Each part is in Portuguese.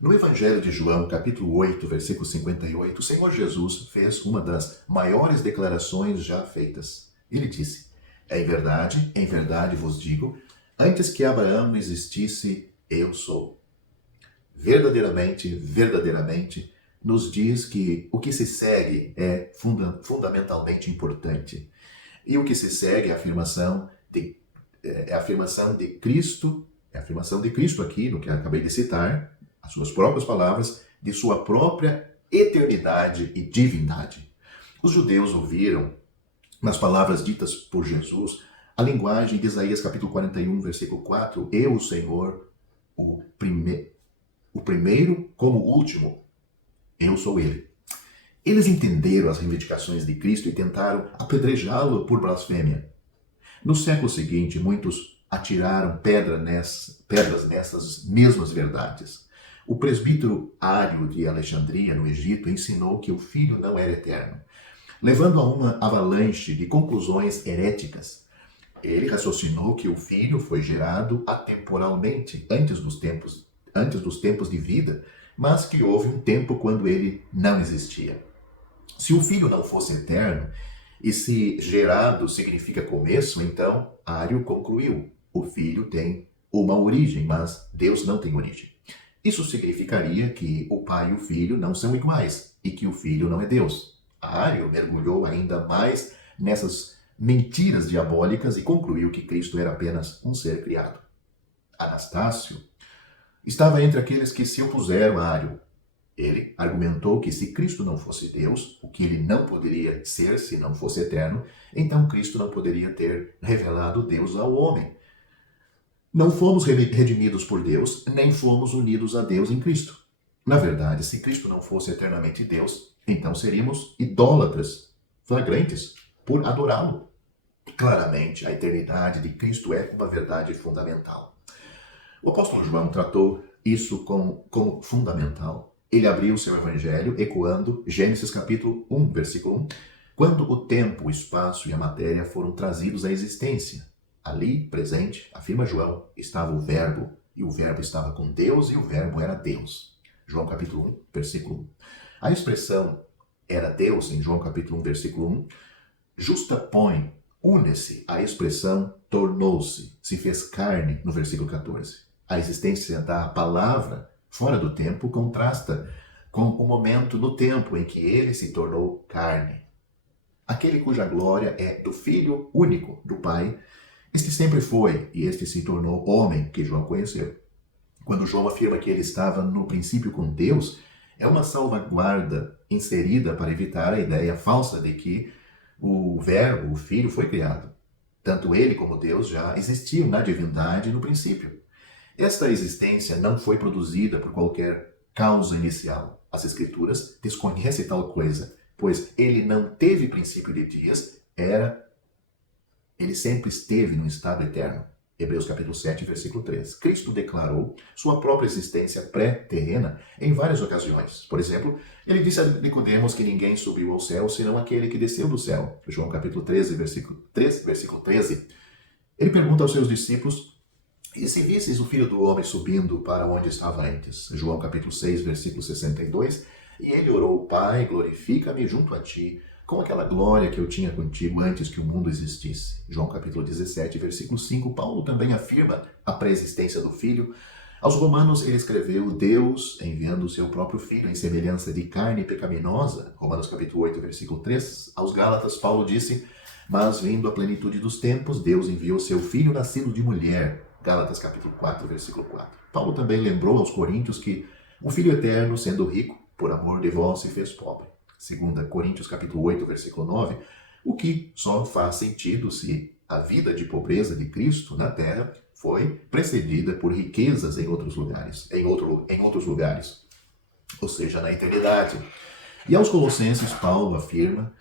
No Evangelho de João, capítulo 8, versículo 58, o Senhor Jesus fez uma das maiores declarações já feitas. Ele disse: em verdade vos digo, antes que Abraão existisse, eu sou. Verdadeiramente, verdadeiramente, nos diz que o que se segue é fundamentalmente importante. E o que se segue é a afirmação de Cristo, é a afirmação de Cristo aqui, no que eu acabei de citar, as suas próprias palavras, de sua própria eternidade e divindade. Os judeus ouviram, nas palavras ditas por Jesus, a linguagem de Isaías capítulo 41, versículo 4, eu, o Senhor, o primeiro como o último, eu sou ele. Eles entenderam as reivindicações de Cristo e tentaram apedrejá-lo por blasfêmia. No século seguinte, muitos atiraram pedras nessas mesmas verdades. O presbítero Ário de Alexandria, no Egito, ensinou que o Filho não era eterno, levando a uma avalanche de conclusões heréticas. Ele raciocinou que o Filho foi gerado atemporalmente, antes dos tempos de vida, mas que houve um tempo quando ele não existia. Se o Filho não fosse eterno, e se gerado significa começo, então Ário concluiu: o Filho tem uma origem, mas Deus não tem origem. Isso significaria que o Pai e o Filho não são iguais e que o Filho não é Deus. Ário mergulhou ainda mais nessas mentiras diabólicas e concluiu que Cristo era apenas um ser criado. Anastácio estava entre aqueles que se opuseram a Ário. Ele argumentou que se Cristo não fosse Deus, o que ele não poderia ser se não fosse eterno, então Cristo não poderia ter revelado Deus ao homem. Não fomos redimidos por Deus, nem fomos unidos a Deus em Cristo. Na verdade, se Cristo não fosse eternamente Deus, então seríamos idólatras, flagrantes, por adorá-lo. Claramente, a eternidade de Cristo é uma verdade fundamental. O apóstolo João tratou isso como fundamental. Ele abriu seu evangelho ecoando Gênesis capítulo 1, versículo 1, quando o tempo, o espaço e a matéria foram trazidos à existência. Ali, presente, afirma João, estava o Verbo, e o Verbo estava com Deus, e o Verbo era Deus. João capítulo 1, versículo 1. A expressão era Deus, em João capítulo 1, versículo 1, une-se à expressão tornou-se, se fez carne, no versículo 14. A existência da palavra, fora do tempo, contrasta com o momento no tempo em que ele se tornou carne. Aquele cuja glória é do Filho único do Pai, este sempre foi, e este se tornou homem, que João conheceu. Quando João afirma que ele estava no princípio com Deus, é uma salvaguarda inserida para evitar a ideia falsa de que o Verbo, o Filho, foi criado. Tanto ele como Deus já existiam na divindade no princípio. Esta existência não foi produzida por qualquer causa inicial. As Escrituras desconhecem tal coisa, pois ele não teve princípio de dias, ele sempre esteve no estado eterno. Hebreus capítulo 7, versículo 3. Cristo declarou sua própria existência pré-terrena em várias ocasiões. Por exemplo, ele disse a Nicodemos que ninguém subiu ao céu senão aquele que desceu do céu. João capítulo 13, versículo 13. Ele pergunta aos seus discípulos: e se visseis o Filho do Homem subindo para onde estava antes? João capítulo 6, versículo 62. E ele orou: Pai, glorifica-me junto a ti, com aquela glória que eu tinha contigo antes que o mundo existisse. João capítulo 17, versículo 5, Paulo também afirma a pré-existência do Filho. Aos Romanos ele escreveu: Deus enviando o seu próprio Filho em semelhança de carne pecaminosa. Romanos capítulo 8, versículo 3. Aos Gálatas Paulo disse: mas vindo a plenitude dos tempos, Deus enviou seu Filho nascido de mulher. Gálatas capítulo 4, versículo 4. Paulo também lembrou aos Coríntios que o Filho eterno, sendo rico, por amor de vós se fez pobre. 2 Coríntios capítulo 8, versículo 9, o que só faz sentido se a vida de pobreza de Cristo na terra foi precedida por riquezas em outros lugares, ou seja, na eternidade. E aos Colossenses, Paulo afirma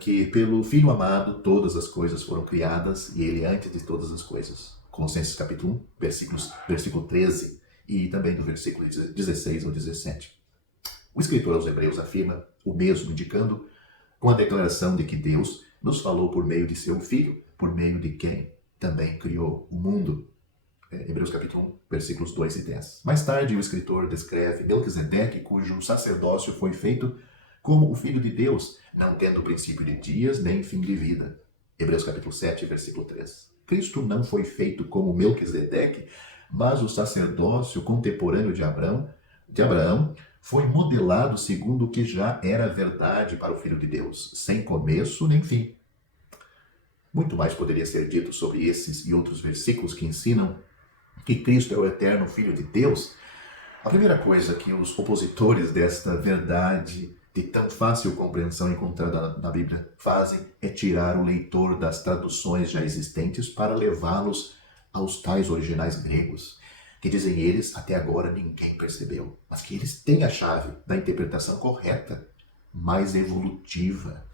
que pelo Filho amado todas as coisas foram criadas e ele antes de todas as coisas. Colossenses capítulo 1, versículo 13 e também do versículo 16 ao 17. O escritor aos Hebreus afirma o mesmo, indicando com a declaração de que Deus nos falou por meio de seu Filho, por meio de quem também criou o mundo. Hebreus capítulo 1, versículos 2 e 10. Mais tarde, o escritor descreve Melquisedeque, cujo sacerdócio foi feito como o Filho de Deus, não tendo princípio de dias nem fim de vida. Hebreus capítulo 7, versículo 3. Cristo não foi feito como Melquisedeque, mas o sacerdócio contemporâneo de Abraão foi modelado segundo o que já era verdade para o Filho de Deus, sem começo nem fim. Muito mais poderia ser dito sobre esses e outros versículos que ensinam que Cristo é o eterno Filho de Deus. A primeira coisa que os opositores desta verdade de tão fácil compreensão encontrada na Bíblia fazem é tirar o leitor das traduções já existentes para levá-los aos tais originais gregos, que dizem eles até agora ninguém percebeu, mas que eles têm a chave da interpretação correta, mais evolutiva.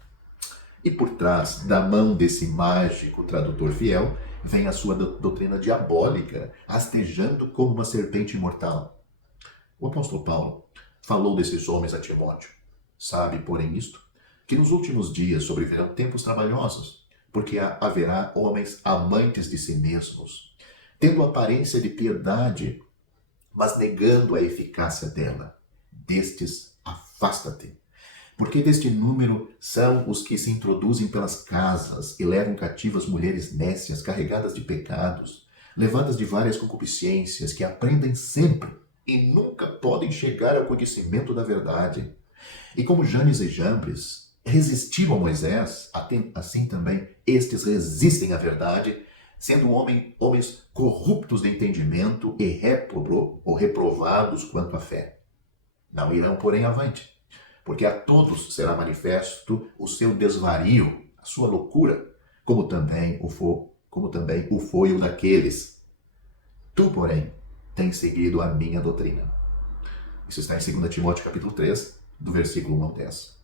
E por trás da mão desse mágico tradutor fiel vem a sua doutrina diabólica, rastejando como uma serpente imortal. O apóstolo Paulo falou desses homens a Timóteo. Sabe, porém, isto, que nos últimos dias sobrevirão tempos trabalhosos, porque haverá homens amantes de si mesmos, tendo aparência de piedade, mas negando a eficácia dela. Destes, afasta-te. Porque deste número são os que se introduzem pelas casas e levam cativas mulheres nécias, carregadas de pecados, levadas de várias concupiscências, que aprendem sempre e nunca podem chegar ao conhecimento da verdade. E como Janes e Jambres resistiram a Moisés, assim também estes resistem à verdade, sendo homens corruptos de entendimento e reprovados quanto à fé. Não irão, porém, avante, porque a todos será manifesto o seu desvario, a sua loucura, como também o foi o daqueles. Tu, porém, tens seguido a minha doutrina. Isso está em 2 Timóteo capítulo 3, do versículo 1 ao 10.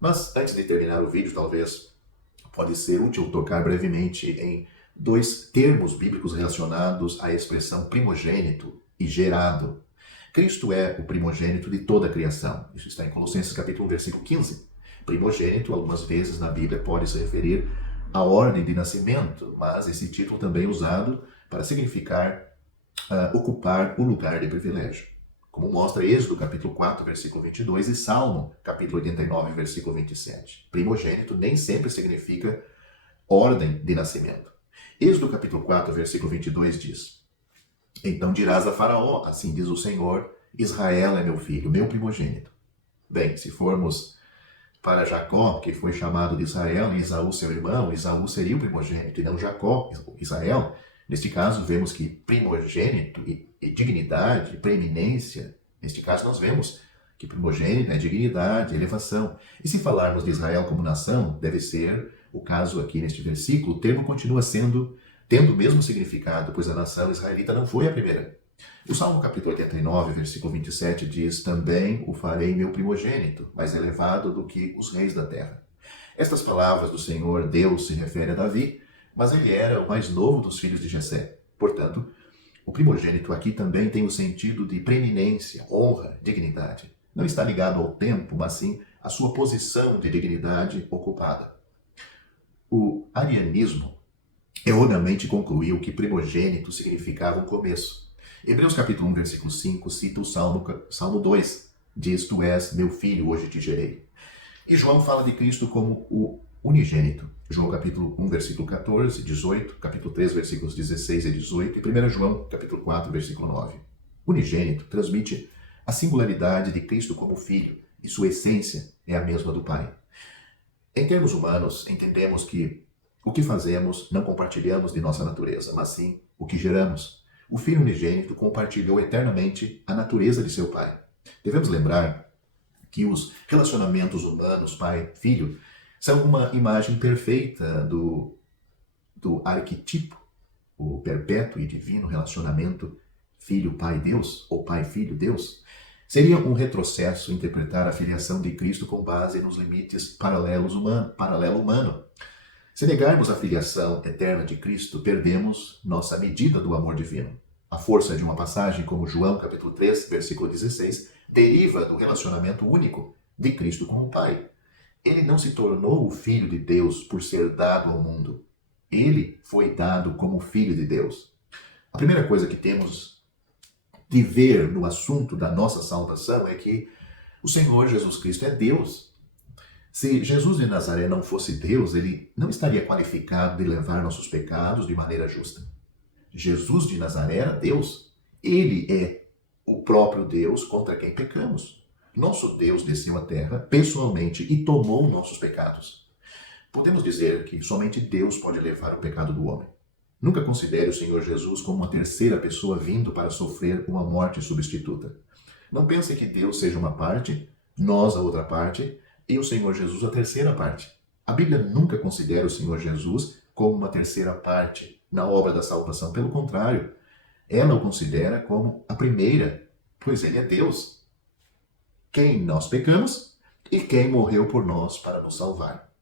Mas, antes de terminar o vídeo, talvez pode ser útil tocar brevemente em dois termos bíblicos relacionados à expressão primogênito e gerado. Cristo é o primogênito de toda a criação. Isso está em Colossenses capítulo 1, versículo 15. Primogênito, algumas vezes na Bíblia, pode se referir à ordem de nascimento, mas esse título também é usado para significar ocupar o lugar de privilégio, como mostra Êxodo capítulo 4, versículo 22 e Salmo capítulo 89, versículo 27. Primogênito nem sempre significa ordem de nascimento. Êxodo capítulo 4, versículo 22 diz: Então dirás a Faraó, assim diz o Senhor, Israel é meu filho, meu primogênito. Bem, se formos para Jacó, que foi chamado de Israel, e Esaú seu irmão, Esaú seria o primogênito, e não Jacó, Israel. Neste caso, vemos que primogênito e dignidade, preeminência, neste caso nós vemos que primogênito é dignidade, elevação. E se falarmos de Israel como nação, deve ser o caso aqui neste versículo, o termo continua tendo o mesmo significado, pois a nação israelita não foi a primeira. O Salmo capítulo 89, versículo 27 diz: Também o farei meu primogênito, mais elevado do que os reis da terra. Estas palavras do Senhor Deus se referem a Davi, mas ele era o mais novo dos filhos de Jessé. Portanto, o primogênito aqui também tem o sentido de preeminência, honra, dignidade. Não está ligado ao tempo, mas sim à sua posição de dignidade ocupada. O arianismo erroneamente concluiu que primogênito significava um começo. Hebreus capítulo 1, versículo 5 cita o Salmo 2, diz: Tu és meu filho, hoje te gerei. E João fala de Cristo como o unigênito. João capítulo 1, versículo 14, 18, capítulo 3, versículos 16 e 18, e 1 João capítulo 4, versículo 9. Unigênito transmite a singularidade de Cristo como filho, e sua essência é a mesma do Pai. Em termos humanos, entendemos que o que fazemos não compartilhamos de nossa natureza, mas sim o que geramos. O Filho unigênito compartilhou eternamente a natureza de seu Pai. Devemos lembrar que os relacionamentos humanos, pai-filho, são uma imagem perfeita do arquetipo, o perpétuo e divino relacionamento filho-pai-Deus, ou pai-filho-Deus. Seria um retrocesso interpretar a filiação de Cristo com base nos limites paralelo humano. Se negarmos a filiação eterna de Cristo, perdemos nossa medida do amor divino. A força de uma passagem como João capítulo 3, versículo 16, deriva do relacionamento único de Cristo com o Pai. Ele não se tornou o Filho de Deus por ser dado ao mundo. Ele foi dado como Filho de Deus. A primeira coisa que temos de ver no assunto da nossa salvação é que o Senhor Jesus Cristo é Deus. Se Jesus de Nazaré não fosse Deus, ele não estaria qualificado de levar nossos pecados de maneira justa. Jesus de Nazaré era Deus. Ele é o próprio Deus contra quem pecamos. Nosso Deus desceu à terra pessoalmente e tomou nossos pecados. Podemos dizer que somente Deus pode levar o pecado do homem. Nunca considere o Senhor Jesus como uma terceira pessoa vindo para sofrer uma morte substituta. Não pense que Deus seja uma parte, nós a outra parte e o Senhor Jesus a terceira parte. A Bíblia nunca considera o Senhor Jesus como uma terceira parte na obra da salvação. Pelo contrário, ela o considera como a primeira, pois ele é Deus. Quem nós pecamos e quem morreu por nós para nos salvar.